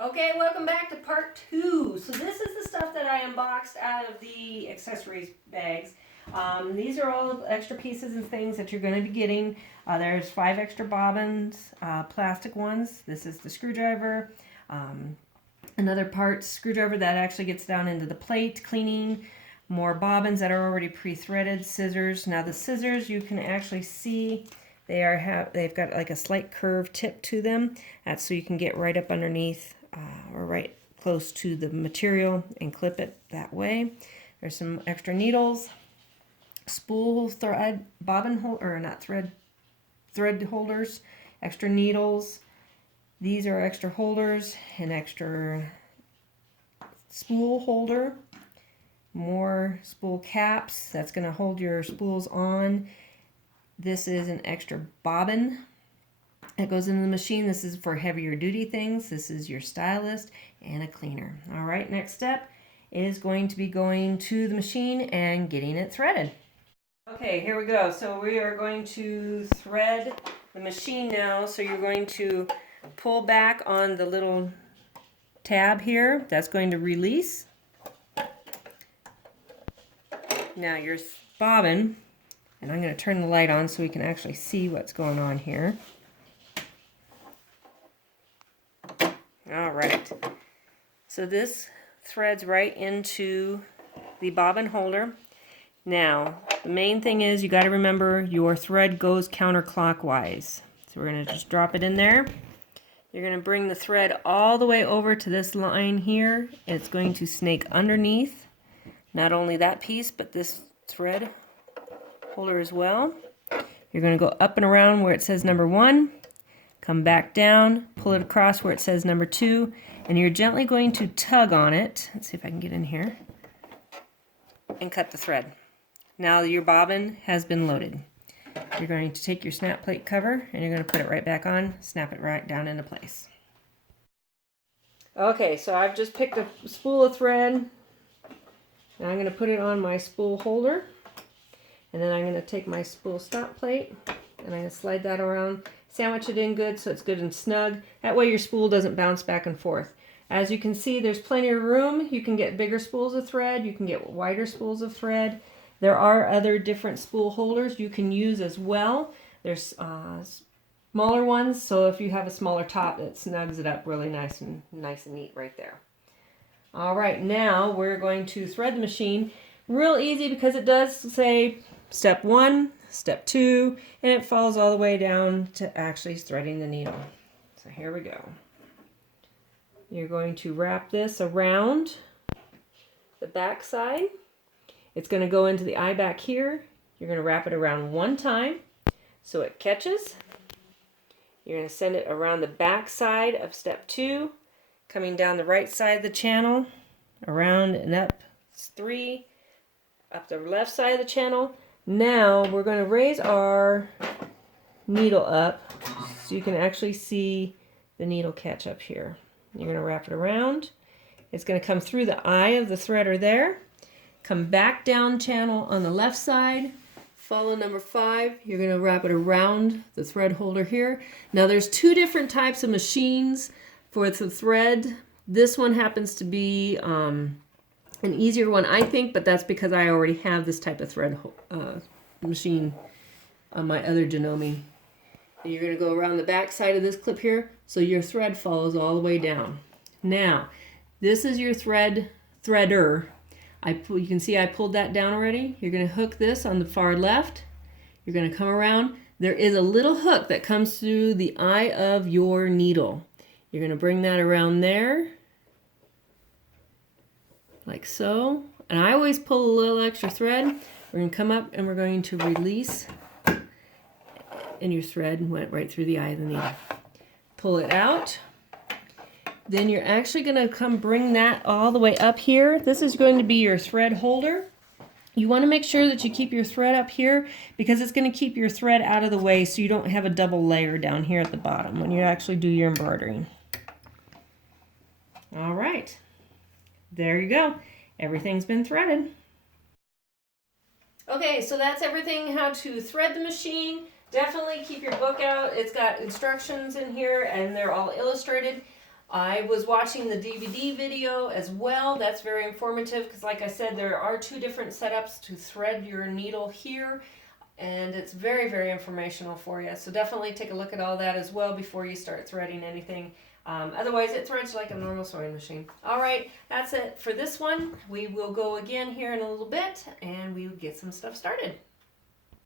Okay, welcome back to part 2. So this is the stuff that I unboxed out of the accessories bags. These are all extra pieces and things that you're going to be getting. There's 5 extra bobbins, plastic ones. This is the screwdriver. Another part screwdriver that actually gets down into the plate cleaning. More bobbins that are already pre-threaded. Scissors. Now the scissors you can actually see they've got like a slight curved tip to them. That's so you can get right up underneath or right close to the material and clip it that way. There's some extra needles, spool, thread, bobbin holder, or not thread holders, extra needles. These are extra holders, an extra spool holder, more spool caps. That's going to hold your spools on. This is an extra bobbin that goes into the machine. This is for heavier duty things. This is your stylist and a cleaner. All right, next step is going to be going to the machine and getting it threaded. Okay, here we go. So we are going to thread the machine now. So you're going to pull back on the little tab here. That's going to release. Now your bobbin, and I'm going to turn the light on so we can actually see what's going on here. All right. So this threads right into the bobbin holder. Now, the main thing is you got to remember your thread goes counterclockwise. So we're going to just drop it in there. You're going to bring the thread all the way over to this line here. It's going to snake underneath not only that piece, but this thread holder as well. You're going to go up and around where it says number 1, come back down, pull it across where it says number 2, and you're gently going to tug on it. Let's see if I can get in here and cut the thread. Now your bobbin has been loaded. You're going to take your snap plate cover and you're going to put it right back on, snap it right down into place. Okay, so I've just picked a spool of thread. Now I'm going to put it on my spool holder. And then I'm going to take my spool stop plate and I'm going to slide that around, sandwich it in good so it's good and snug. That way your spool doesn't bounce back and forth. As you can see, there's plenty of room. You can get bigger spools of thread. You can get wider spools of thread. There are other different spool holders you can use as well. There's smaller ones, so if you have a smaller top, it snugs it up really nice and neat right there. All right, now we're going to thread the machine. Real easy because it does say step 1, step 2, and it falls all the way down to actually threading the needle. So here we go. You're going to wrap this around the back side. It's going to go into the eye back here. You're going to wrap it around one time so it catches. You're going to send it around the back side of step 2, coming down the right side of the channel, around and up 3, up the left side of the channel. Now we're going to raise our needle up so you can actually see the needle catch up here. You're going to wrap it around. It's going to come through the eye of the threader there. Come back down channel on the left side. Follow number 5. You're going to wrap it around the thread holder here. Now there's 2 different types of machines for the thread. This one happens to be an easier one, I think, but that's because I already have this type of thread machine on my other Janome. And you're going to go around the back side of this clip here so your thread follows all the way down. Now, this is your threader. You can see I pulled that down already. You're going to hook this on the far left. You're going to come around. There is a little hook that comes through the eye of your needle. You're going to bring that around there, like so. And I always pull a little extra thread. We're going to come up and we're going to release, and your thread went right through the eye of the needle. Pull it out. Then you're actually going to come bring that all the way up here. This is going to be your thread holder. You want to make sure that you keep your thread up here because it's going to keep your thread out of the way so you don't have a double layer down here at the bottom when you actually do your embroidery. All right, there you go. Everything's been threaded. Okay, so that's everything how to thread the machine. Definitely keep your book out. It's got instructions in here and they're all illustrated. I was watching the DVD video as well. That's very informative because, like I said, there are 2 different setups to thread your needle here, and it's very, very informational for you. So definitely take a look at all that as well before you start threading anything. Otherwise, it threads like a normal sewing machine. All right, that's it for this one. We will go again here in a little bit, and we will get some stuff started.